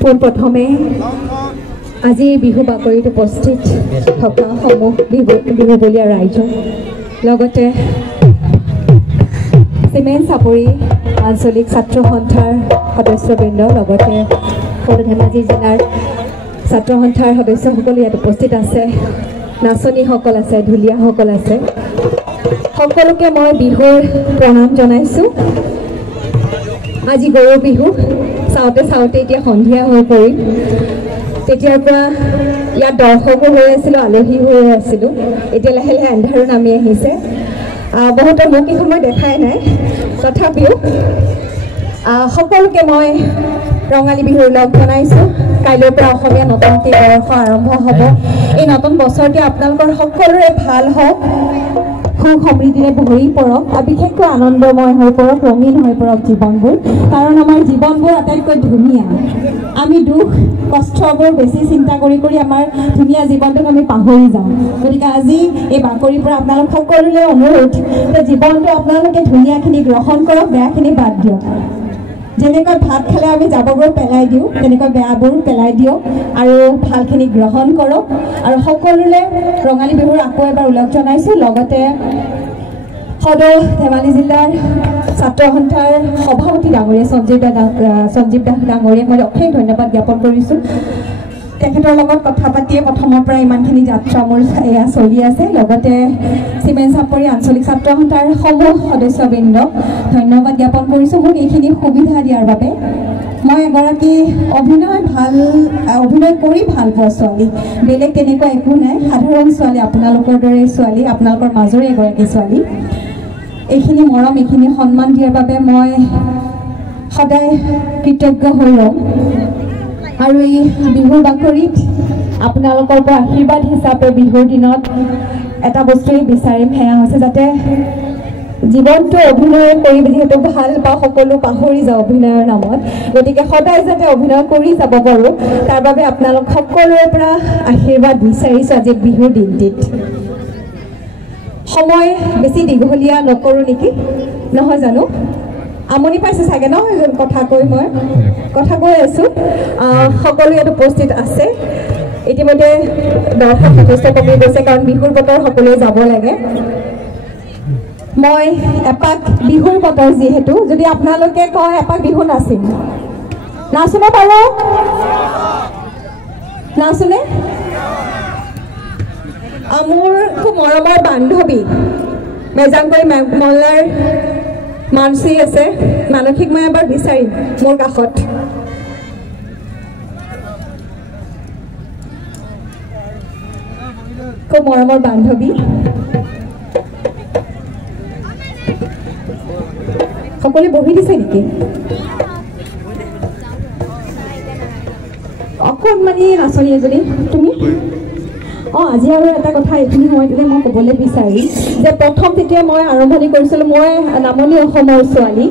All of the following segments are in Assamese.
পোনপ্ৰথমে আজি বিহু বাকৰিত উপস্থিত থকা সমূহ বিহুবলীয়া ৰাইজ লগতে চিমেণ্ট চাপৰি আঞ্চলিক ছাত্ৰ সন্থাৰ সদস্যবৃন্দ লগতে সৰু ধেমাজি জিলাৰ ছাত্ৰ সন্থাৰ সদস্যসকল ইয়াত উপস্থিত আছে নাচনীসকল আছে ঢুলীয়াসকল আছে সকলোকে মই বিহুৰ প্ৰণাম জনাইছোঁ আজি গৰু বিহু চাওঁতে চাওঁতে এতিয়া সন্ধিয়া হৈ পৰিল তেতিয়াৰ পৰা ইয়াত দৰ্শকো হৈ আছিলোঁ আলহী হৈ আছিলোঁ এতিয়া লাহে লাহে আন্ধাৰো নামি আহিছে বহুতো মোক এই সময় দেখাই নাই তথাপিও সকলোকে মই ৰঙালী বিহুৰ লগ জনাইছোঁ কাইলৈৰ পৰা অসমীয়া নতুন বৰ্ষ আৰম্ভ হ'ব এই নতুন বছৰটি আপোনালোকৰ সকলোৰে ভাল হওক সুখ সমৃদ্ধিৰে ভৰি পৰক আৰু বিশেষকৈ আনন্দময় হৈ পৰক ৰঙীন হৈ পৰক জীৱনবোৰ কাৰণ আমাৰ জীৱনবোৰ আটাইতকৈ ধুনীয়া আমি দুখ কষ্টবোৰ বেছি চিন্তা কৰি কৰি আমাৰ ধুনীয়া জীৱনটোক আমি পাহৰি যাওঁ গতিকে আজি এই বাকৰিৰ পৰা আপোনালোক সকলোলৈ অনুৰোধ যে জীৱনটো আপোনালোকে ধুনীয়াখিনি গ্ৰহণ কৰক বেয়াখিনি বাদ দিয়ক যেনেকৈ ভাত খালে আমি জাবৰবোৰ পেলাই দিওঁ তেনেকৈ বেয়াবোৰ পেলাই দিয়ক আৰু ভালখিনি গ্ৰহণ কৰক আৰু সকলোলৈ ৰঙালী বিহুৰ আকৌ এবাৰ উল্লেখ জনাইছোঁ লগতে সদৌ ধেমাজি জিলাৰ ছাত্ৰ সন্থাৰ সভাপতি ডাঙৰীয়া সঞ্জীৱ দাস ডাঙৰীয়াক মই অশেষ ধন্যবাদ জ্ঞাপন কৰিছোঁ তেখেতৰ লগত কথা পাতিয়ে প্ৰথমৰ পৰা ইমানখিনি যাত্ৰা মোৰ এয়া চলি আছে লগতে চিমেণ্ট চাপৰি আঞ্চলিক ছাত্ৰ সন্থাৰ সমূহ সদস্যবৃন্দক ধন্যবাদ জ্ঞাপন কৰিছোঁ মোক এইখিনি সুবিধা দিয়াৰ বাবে মই এগৰাকী অভিনয় কৰি ভাল পোৱা ছোৱালী বেলেগ তেনেকুৱা একো নাই সাধাৰণ ছোৱালী আপোনালোকৰ দৰে ছোৱালী আপোনালোকৰ মাজৰে এগৰাকী ছোৱালী এইখিনি মৰম এইখিনি সন্মান দিয়াৰ বাবে মই সদায় কৃতজ্ঞ হৈ ৰ'ম আৰু এই বিহুৰ বাকৰিত আপোনালোকৰ পৰা আশীৰ্বাদ হিচাপে বিহুৰ দিনত এটা বস্তুৱেই বিচাৰিম সেয়া হৈছে যাতে জীৱনটো অভিনয় কৰি যিহেতু ভাল পাওঁ সকলো পাহৰি যাওঁ অভিনয়ৰ নামত গতিকে সদায় যাতে অভিনয় কৰি যাব পাৰোঁ তাৰ বাবে আপোনালোক সকলোৰে পৰা আশীৰ্বাদ বিচাৰিছোঁ আজি বিহুৰ দিনটিত সময় বেছি দীঘলীয়া নকৰোঁ নেকি নহয় জানো আমনি পাইছে চাগে ন কথা কৈ আছোঁ সকলো ইয়াত উপস্থিত আছে ইতিমধ্যে দৰ্শক যথেষ্ট কমি গৈছে কাৰণ বিহুৰ বতৰ সকলোৱে যাব লাগে মই এপাক বিহুৰ বতৰ যিহেতু যদি আপোনালোকে কয় এপাক বিহু নাচিম নাচোনে বাৰু নাচোনে মোৰ খুব মৰমৰ বান্ধৱী মেজাংকৰি মল্লাৰ মানসী আছে মানসিক মই এবাৰ বিচাৰিম মোৰ কাষত খুব মৰমৰ বান্ধৱী সকলোৱে বহি দিছে নেকি অকণমানি নাচনী এজনী তুমি আজি আৰু এটা কথা এইখিনি সময়তে মই ক'বলৈ বিচাৰিম যে প্ৰথম যেতিয়া মই আৰম্ভণি কৰিছিলোঁ মই নামনি অসমৰ ছোৱালী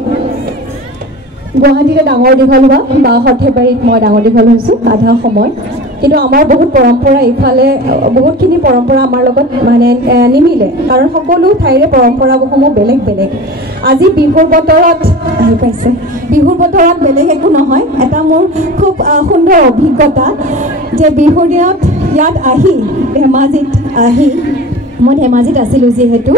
গুৱাহাটীতে ডাঙৰ দীঘল হোৱা বা সৰ্থেবাৰীত মই ডাঙৰ দীঘল হৈছোঁ আধা সময় কিন্তু আমাৰ বহুত পৰম্পৰা ইফালে বহুতখিনি পৰম্পৰা আমাৰ লগত মানে নিমিলে কাৰণ সকলো ঠাইৰে পৰম্পৰাসমূহ বেলেগ বেলেগ আজি বিহুৰ বতৰত আহি পাইছে বিহুৰ বতৰত বেলেগ একো নহয় এটা মোৰ খুব সুন্দৰ অভিজ্ঞতা যে বিহুৰ দিনত ইয়াত আহি ধেমাজিত আহি মই ধেমাজিত আছিলোঁ যিহেতু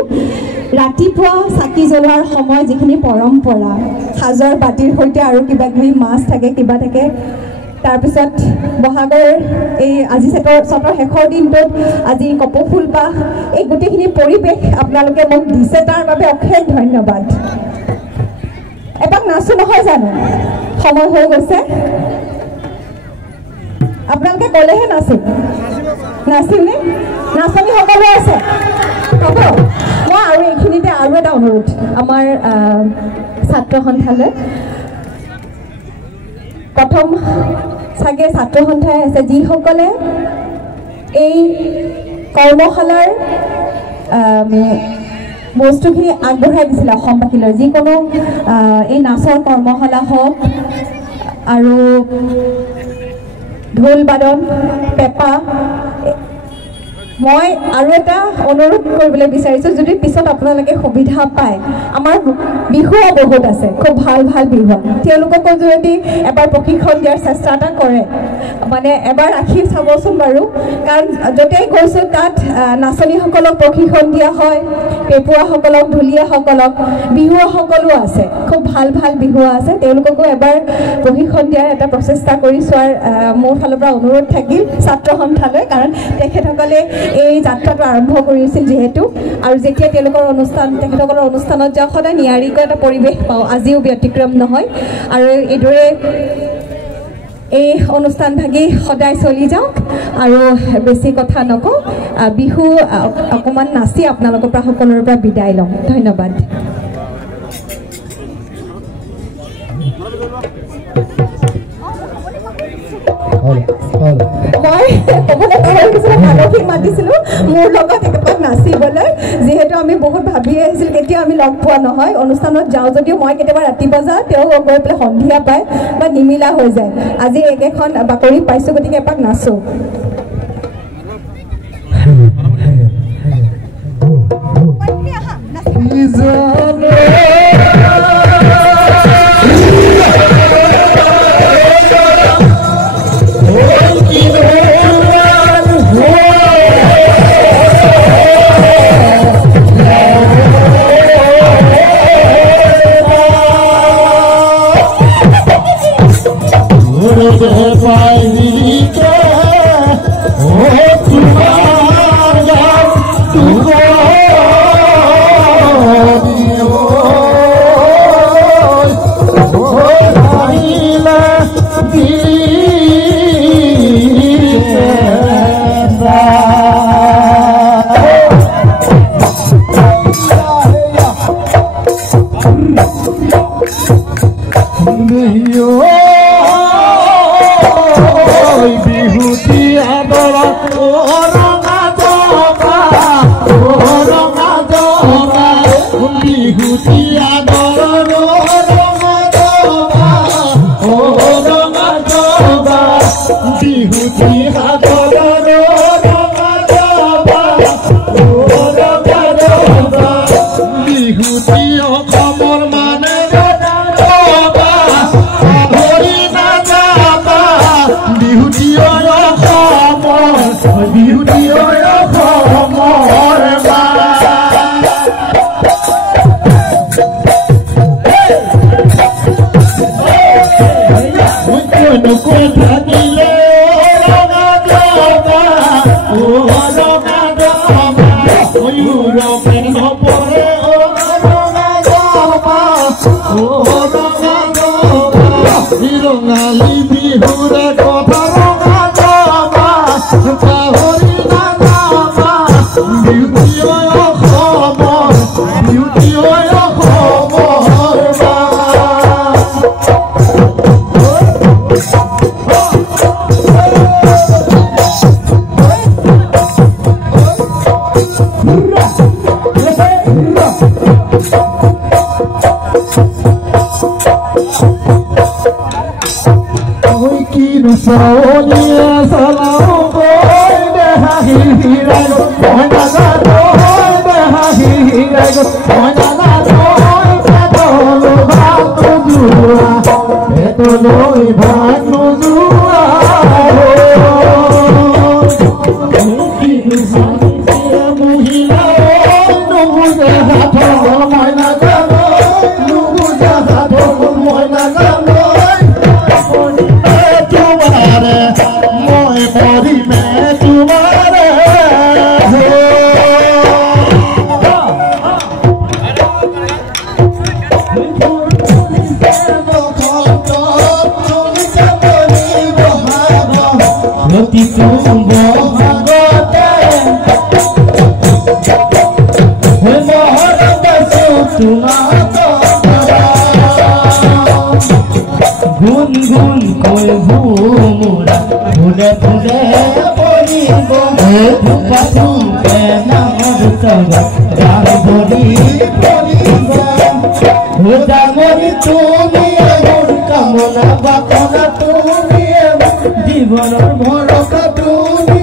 ৰাতিপুৱা চাকি জ্বলোৱাৰ সময় যিখিনি পৰম্পৰা সাজৰ বাতিৰ সৈতে আৰু কিবা কিবি মাছ থাকে কিবা থাকে তাৰপিছত বহাগৰ এই আজি চতৰ শেষৰ দিনটোত আজি কপৌফুল পাহ এই গোটেইখিনি পৰিৱেশ আপোনালোকে মোক দিছে তাৰ বাবে অশেষ ধন্যবাদ এপাক নাচো নহয় জানো সময় হৈ গৈছে আপোনালোকে ক'লেহে নাচিম নাচিমনে নাচনী সকলো আছে হ'ব মই আৰু এইখিনিতে আৰু এটা অনুৰোধ আমাৰ ছাত্ৰ সন্থালৈ প্ৰথম চাগে ছাত্ৰ সন্থাই আছে যিসকলে এই কৰ্মশালাৰ বস্তুখিনি আগবঢ়াই দিছিলে অসমবাসীলৈ যিকোনো এই নাচৰ কৰ্মশালা হওক আৰু ঢোল বাদন পেঁপা মই আৰু এটা অনুৰোধ কৰিবলৈ বিচাৰিছোঁ, যদি পিছত আপোনালোকে সুবিধা পায়, আমাৰ বিহুও বহুত আছে, খুব ভাল ভাল বিহু। তেওঁলোককো যদি এবাৰ প্ৰশিক্ষণ দিয়াৰ চেষ্টা এটা কৰে, মানে এবাৰ ৰাখি চাবচোন বাৰু, কাৰণ য'তেই গৈছোঁ তাত নাচনীসকলক প্ৰশিক্ষণ দিয়া হয়, পেপুৱাসকলক, ঢুলীয়াসকলক, বিহুৱাসকলো আছে, খুব ভাল ভাল বিহুৱা আছে। তেওঁলোককো এবাৰ প্ৰশিক্ষণ দিয়াৰ এটা প্ৰচেষ্টা কৰি চোৱাৰ মোৰ ফালৰ পৰা অনুৰোধ থাকিল ছাত্ৰ সন্থালৈ, কাৰণ তেখেতসকলে এই যাত্ৰাটো আৰম্ভ কৰিছিল যিহেতু, আৰু যেতিয়া তেখেতসকলৰ অনুষ্ঠানত যাওঁ সদায় নিয়াৰিকৈ এটা পৰিৱেশ পাওঁ, আজিও ব্যতিক্ৰম নহয়। আৰু এইদৰে এই অনুষ্ঠানভাগি সদায় চলি যাওক। আৰু বেছি কথা নকওঁ, বিহু অকণমান নাচি আপোনালোকৰ পৰা সকলোৰে পৰা বিদায় ল'ম। ধন্যবাদ। মই ক'বলৈ পাহৰিছিলোঁ, মানসিক মাতিছিলোঁ মোৰ লগত একেবাৰে নাচিবলৈ, যিহেতু আমি বহুত ভাবি আহিছিলোঁ কেতিয়াও আমি লগ পোৱা নহয়। অনুষ্ঠানত যাওঁ যদিও মই কেতিয়াবা ৰাতিপুৱা যাওঁ, তেওঁ গৈ পেলাই সন্ধিয়া পায় বা নিমিলা হৈ যায়। আজি একেখন বাকৰি পাইছোঁ, গতিকে এপাক নাচোঁ। জীবনের ভরসা তুমি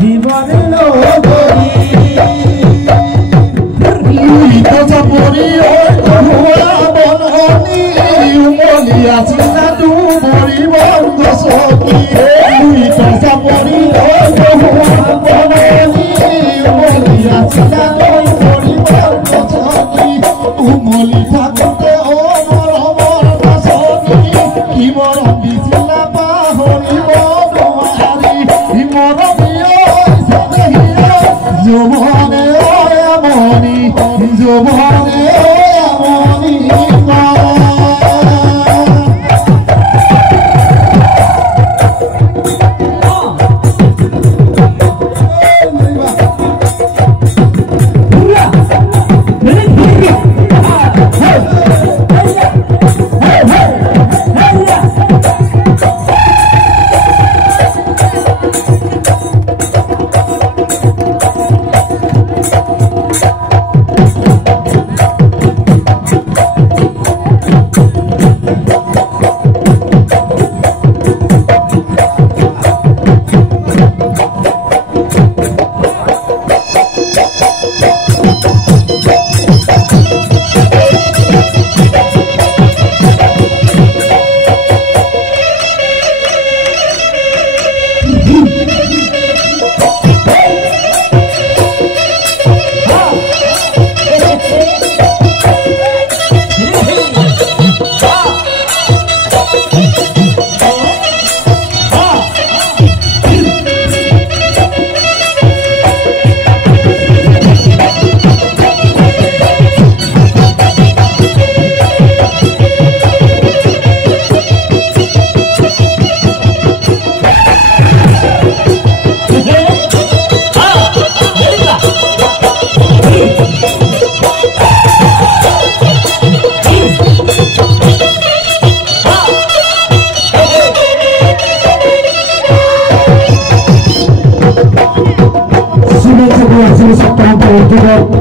জীবন নগরী তোজা পরি ওই কহুয়া বনহনি উমলি আছিলা তু পরি বন্ধ সখী তোজা পরি ওই কহুয়া বনহনি উমলি আছিলা তু পরি বন্ধ সখী উমলি থাকতে ও মরমর সখী কি মরম দিছিলা পাহরিব নোৱাৰি মৰমিয় সদেহিয়া যৌৱনে আমনি যৌৱনে আমনি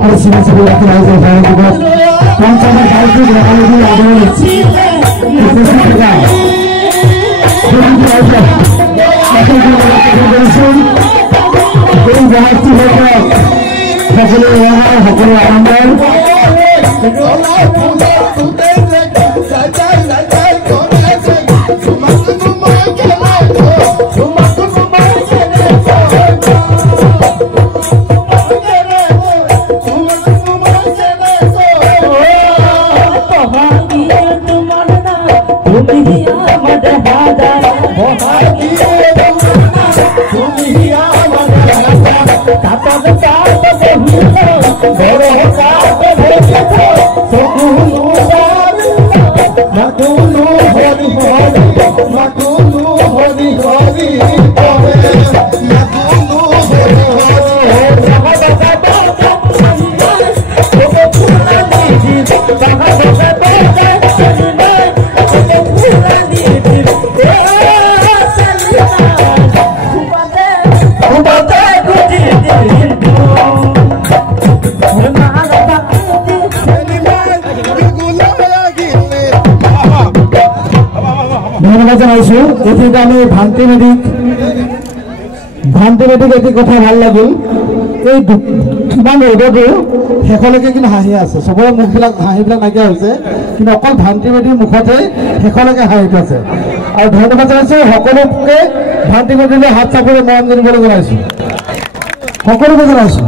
और सीमा से भी रखा है कौन सा সকলো ধন্যবাদ জানাইছো। এতিয়া আমি ভান্তি মেধিক এটি কথা ভাল লাগিল, এই ইমান ৰ'দতো শেষলৈকে কিন্তু হাঁহি আছে, চবৰে মুখবিলাক হাঁহিবিলাক নাইকিয়া হৈছে, কিন্তু অকল ভান্তি মেধিৰ মুখতে শেষলৈকে হাঁহিটো আছে। আৰু ধন্যবাদ জানাইছো সকলোকে, ভান্তি মেধিলৈ হাত চাপৰি মৰম জানিবলৈ জনাইছো, সকলোকে জনাইছো।